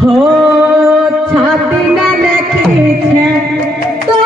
हो छाती न लिखी छे तो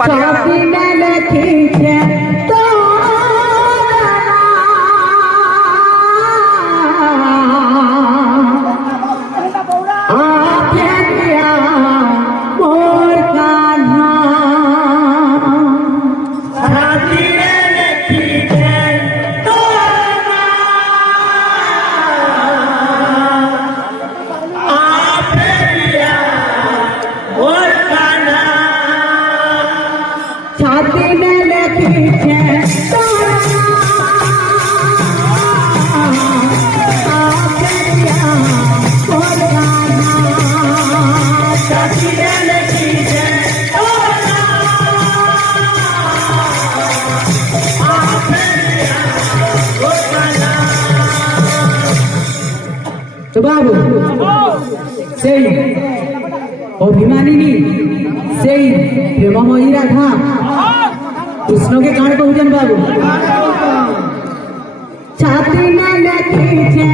छाती न लिखी छे तो छाती में लिखी छे तो तो बाबू से अभिमानी से प्रेममयी राधा कृष्ण के गान कहूचन बाबू छाती में लिखी छे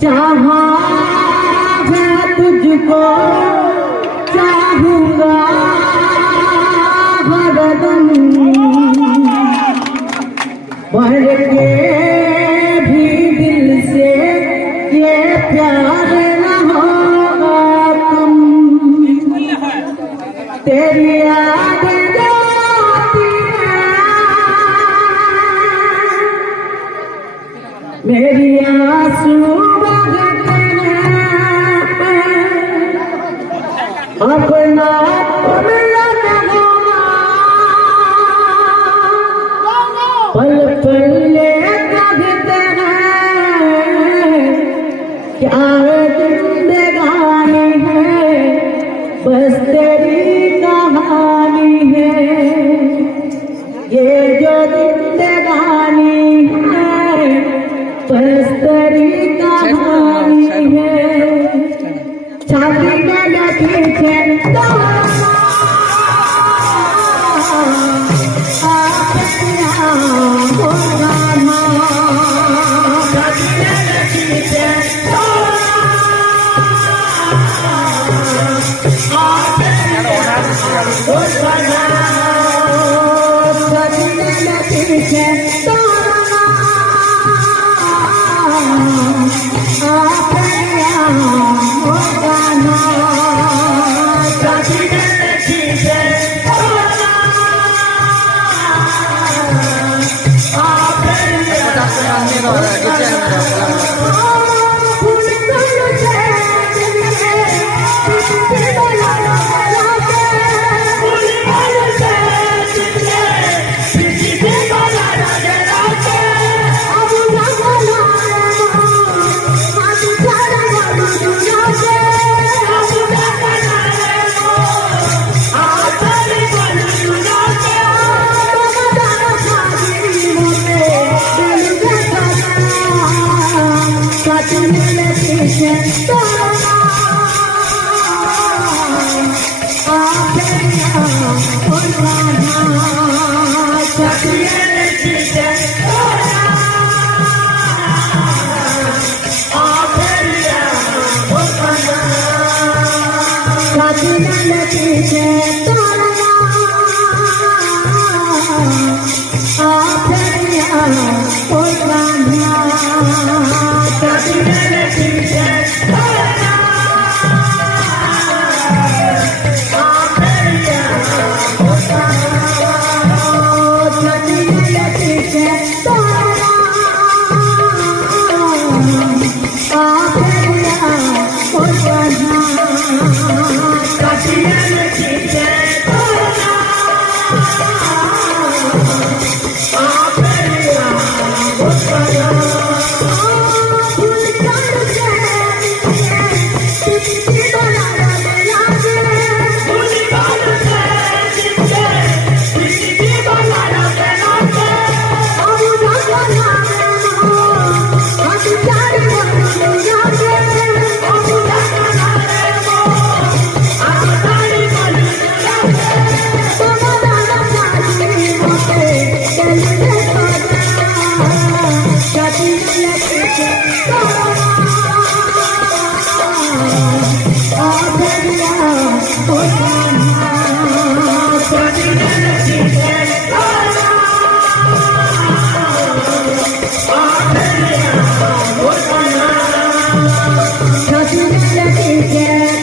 जहाँ मैं तुझको चाहूँगा हरदम बढ़ के भी दिल से ये प्यार न होगा कम तेरी याद आती है मेरी आंसू अपना पल पल कहते हैं क्या जिंदगानी है बस तेरी कहानी है ये जो जिंदगानी है बस तेरी कहानी है छाती में लिखी छे तो Stop. Thank you.